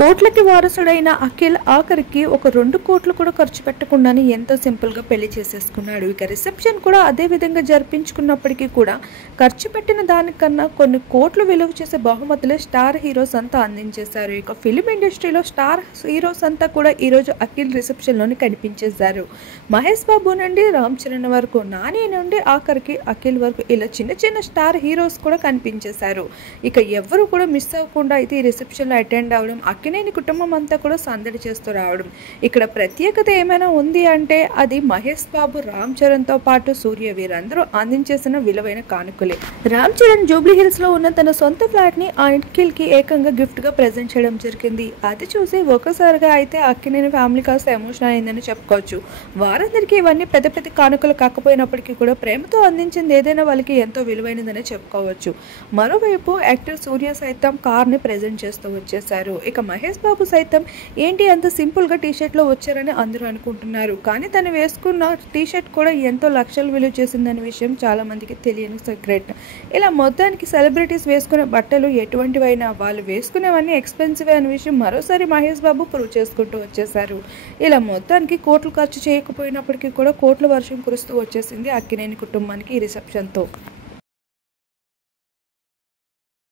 కోట్లకి వారసుడైన అఖిల్ ఆఖరికి ఒక 2 కోట్లు కూడా ఖర్చు పెట్టకుండానే ఎంతో సింపుల్గా పెళ్లి చేసేసుకున్నాడు. ఇక రిసెప్షన్ కూడా అదే విధంగా జరిపించుకున్నప్పటికీ కూడా ఖర్చు పెట్టిన దానికన్నా కొన్ని కోట్లు విలువ చేసే బహుమతులు స్టార్ హీరోస్ అంతా అందించేశారు. ఇక ఫిలిం ఇండస్ట్రీలో స్టార్ హీరోస్ అంతా కూడా ఈరోజు అఖిల్ రిసెప్షన్లోనే కనిపించేశారు. మహేష్ బాబు నుండి రామ్ చరణ్ వరకు, నాని నుండి ఆఖరికి అఖిల్ వరకు ఇలా చిన్న చిన్న స్టార్ హీరోస్ కూడా కనిపించేశారు. ఇక ఎవరు కూడా మిస్ అవ్వకుండా అయితే ఈ రిసెప్షన్లో అటెండ్ అవ్వడం, అక్కినేని కుటుంబం అంతా కూడా సందడి చేస్తూ రావడం. ఇక్కడ ప్రత్యేకత ఏమైనా ఉంది అంటే అది మహేష్ బాబు, రామ్ చరణ్తో పాటు సూర్య వీరందరూ అందించేసిన విలువైన కానుకలే. రామ్ చరణ్ జూబ్లీ హిల్స్ లో ఉన్న తన సొంత ఫ్లాట్ ని అఖిల్ కి ఏకంగా గిఫ్ట్ గా ప్రెజెంట్ చేయడం జరిగింది. అది చూసి ఒకసారిగా అయితే అక్కినేని ఫ్యామిలీ కాస్త ఎమోషనల్ అయిందని చెప్పుకోవచ్చు. వారందరికీ ఇవన్నీ పెద్ద పెద్ద కానుకలు కాకపోయినప్పటికీ కూడా ప్రేమతో అందించింది ఏదైనా వాళ్ళకి ఎంతో విలువైనదని చెప్పుకోవచ్చు. మరోవైపు యాక్టర్ సూర్య సైతం కార్ ని ప్రెజెంట్ చేస్తూ వచ్చేసారు. ఇక మహేష్ బాబు సైతం ఏంటి అంత సింపుల్ గా టీషర్ట్ లో వచ్చారని అందరూ అనుకుంటున్నారు. కానీ తను వేసుకున్న టీషర్ట్ కూడా ఎంతో లక్షలు విలువ చేసిందనే విషయం చాలా మందికి తెలియని సీక్రెట్. ఇలా మొత్తానికి సెలబ్రిటీస్ వేసుకునే బట్టలు ఎటువంటివైనా వాళ్ళు వేసుకునేవన్నీ ఎక్స్పెన్సివ్ అనే విషయం మరోసారి మహేష్ బాబు ప్రూవ్ చేసుకుంటూ వచ్చేసారు. ఇలా మొత్తానికి కోట్లు ఖర్చు చేయకపోయినప్పటికీ కూడా కోట్ల వర్షం కురుస్తూ వచ్చేసింది అక్కినేని కుటుంబానికి ఈ రిసెప్షన్తో.